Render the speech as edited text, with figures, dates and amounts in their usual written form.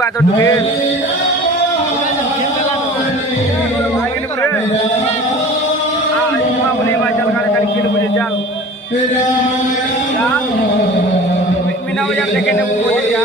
batur duit. Lagi ni bre. Ini mah boleh baca kali kilo boleh jal. Minau yang dekat ni boleh ya.